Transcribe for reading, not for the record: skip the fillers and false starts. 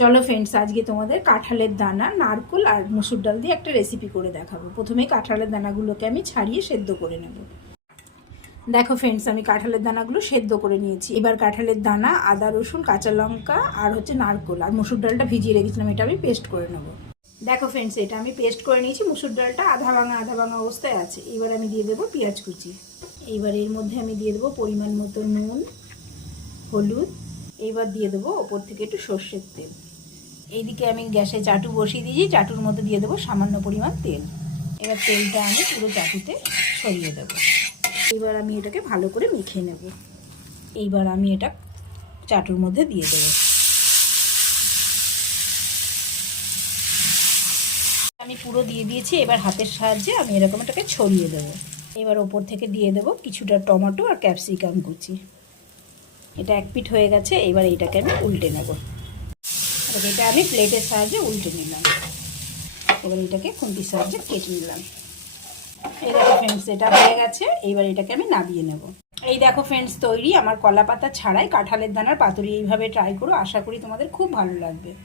চলো ফ্রেন্ডস, আজকে তোমাদের কাঁঠালের দানা, নারকেল আর মসুর ডাল দিয়ে একটা রেসিপি করে দেখাবো। প্রথমে কাঁঠালের দানাগুলোকে আমি ছাড়িয়ে সেদ্ধ করে নেব। দেখো ফ্রেন্ডস, আমি কাঁঠালের দানাগুলো সেদ্ধ করে নিয়েছি। এবার কাঁঠালের দানা, আদা রসুন কাঁচা লঙ্কা আর নারকেল আর মসুর ডালটা ভিজিয়ে রেখেছিলাম, এটা আমি পেস্ট করে নেব। দেখো ফ্রেন্ডস, এটা আমি পেস্ট করে নিয়েছি। মসুর ডালটা আধা ভাঙা অবস্থায় আছে। এবার আমি দিয়ে দেবো পেঁয়াজ কুচি। এইবার এর মধ্যে আমি দিয়ে দেবো পরিমাণ মতো নুন, হলুদ। এইবার দিয়ে দেবো ওপর থেকে একটু সর্ষের তেল। এইদিকে আমি গ্যাসে চাটু বসিয়ে দিয়েছি। চাটুর মধ্যে দিয়ে দেবো সামান্য পরিমাণ তেল। এবার তেলটা আমি পুরো চাটুতে ছড়িয়ে দেবো। এবার আমি এটাকে ভালো করে মেখে নেব। এইবার আমি এটা চাটুর মধ্যে দিয়ে দেবো। আমি পুরো দিয়ে দিয়েছি। এবার হাতের সাহায্যে আমি এরকম এটাকে ছড়িয়ে দেবো। এবার ওপর থেকে দিয়ে দেবো কিছুটা টমেটো আর ক্যাপসিকাম কুচি। এটা এক পিঠ হয়ে গেছে। এবার এইটাকে আমি উল্টে নেব। এটা আমি প্লেটের সাহায্যে উল্টে নিলাম। এবার এটাকে খুন্তির সাহায্যে কেটে নিলাম। এই দেখো ফ্রেন্ডস, এটা হয়ে গেছে। এইবার এটাকে আমি নামিয়ে নেব। এই দেখো ফ্রেন্ডস, তৈরি আমার কলা পাতা ছাড়াই কাঁঠালের দানার পাতুরি। এইভাবে ট্রাই করো, আশা করি তোমাদের খুব ভালো লাগবে।